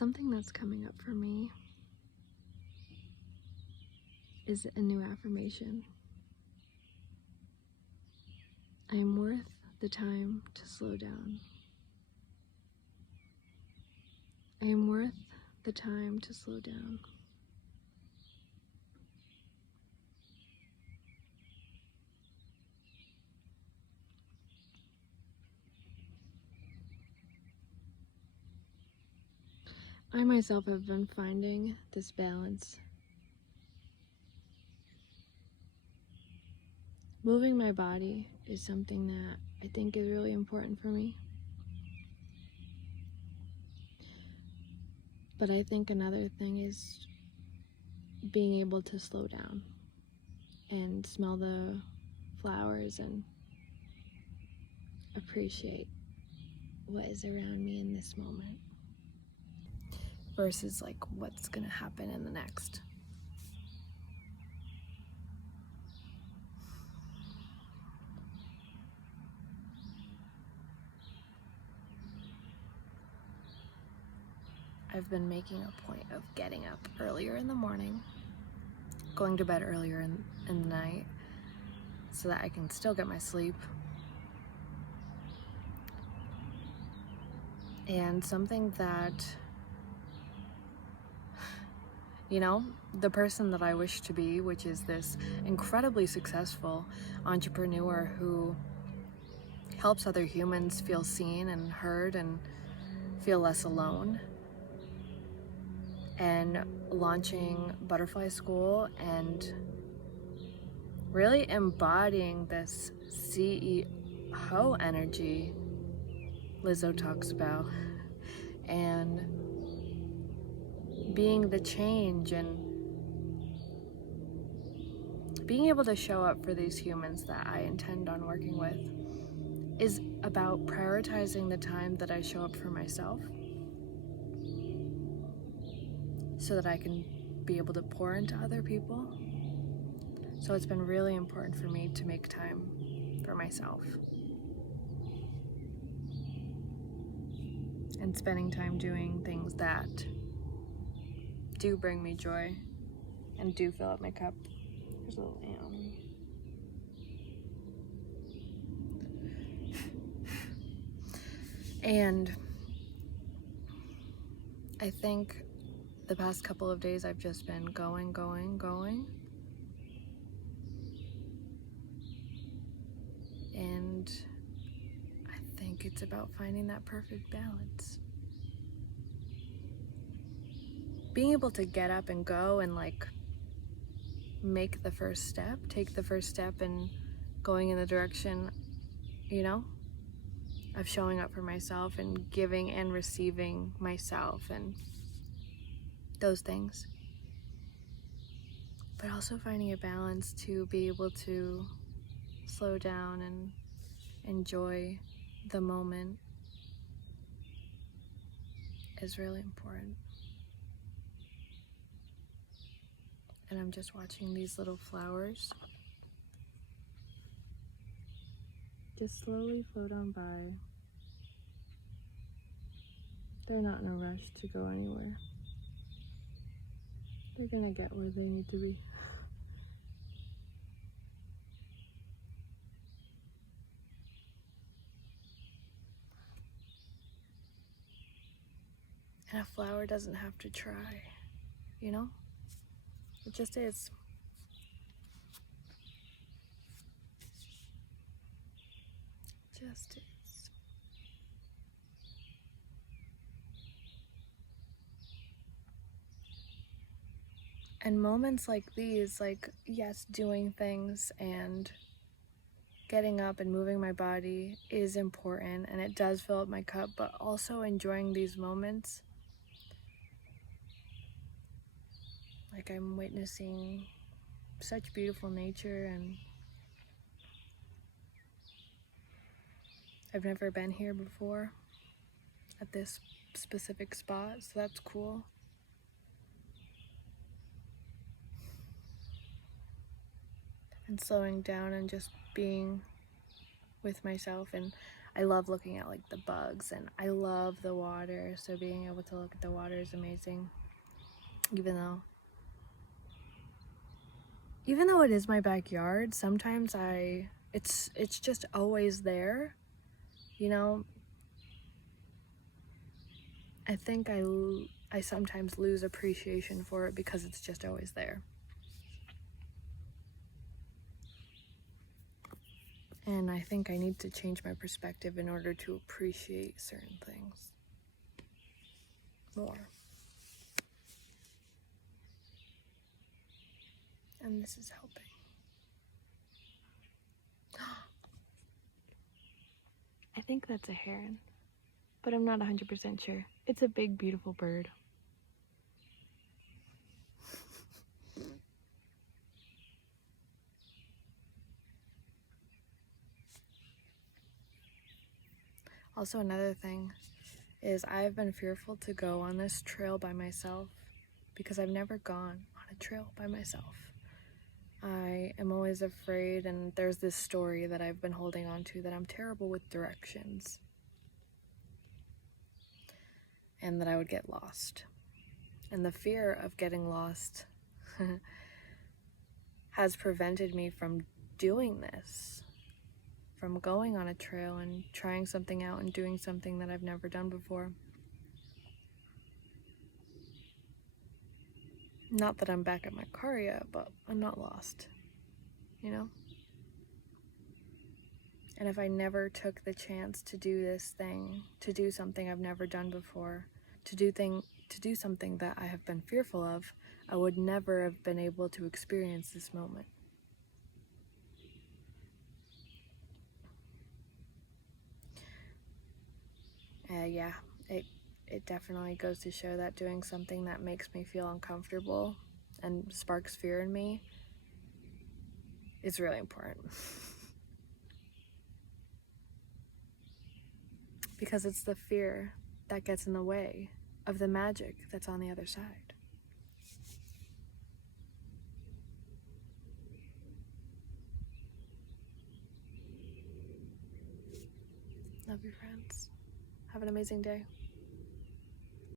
Something that's coming up for me is a new affirmation. I am worth the time to slow down. I am worth the time to slow down. I myself have been finding this balance. Moving my body is something that I think is really important for me. But I think another thing is being able to slow down and smell the flowers and appreciate what is around me in this moment versus like what's gonna happen in the next. I've been making a point of getting up earlier in the morning, going to bed earlier in the night so that I can still get my sleep. And something that, the person that I wish to be, which is this incredibly successful entrepreneur who helps other humans feel seen and heard and feel less alone, and launching Butterfly School and really embodying this CEO energy Lizzo talks about, and being the change and being able to show up for these humans that I intend on working with is about prioritizing the time that I show up for myself so that I can be able to pour into other people. So it's been really important for me to make time for myself. And spending time doing things that do bring me joy and do fill up my cup. There's a little ant on me. And I think the past couple of days I've just been going. And I think it's about finding that perfect balance. Being able to get up and go and like make the first step, take the first step and going in the direction, of showing up for myself and giving and receiving myself and those things. But also finding a balance to be able to slow down and enjoy the moment is really important. And I'm just watching these little flowers just slowly float on by. They're not in a rush to go anywhere. They're gonna get where they need to be. And a flower doesn't have to try, It just is. Just is. And moments like these, like, yes, doing things and getting up and moving my body is important and it does fill up my cup, but also enjoying these moments. Like, I'm witnessing such beautiful nature, and I've never been here before at this specific spot, so that's cool. And slowing down and just being with myself. And I love looking at like the bugs, and I love the water, so being able to look at the water is amazing. Even though it is my backyard, sometimes it's just always there, you know. I think I sometimes lose appreciation for it because it's just always there. And I think I need to change my perspective in order to appreciate certain things more. And this is helping. I think that's a heron, but I'm not 100% sure. It's a big, beautiful bird. Also, another thing is I've been fearful to go on this trail by myself because I've never gone on a trail by myself. I am always afraid, and there's this story that I've been holding on to that I'm terrible with directions and that I would get lost. And the fear of getting lost has prevented me from doing this, from going on a trail and trying something out and doing something that I've never done before. Not that I'm back at my car yet, but I'm not lost, you know? And if I never took the chance to do this thing, to do something I've never done before, to do something that I have been fearful of, I would never have been able to experience this moment. Yeah, it definitely goes to show that doing something that makes me feel uncomfortable and sparks fear in me is really important. Because it's the fear that gets in the way of the magic that's on the other side. Love you, friends. Have an amazing day.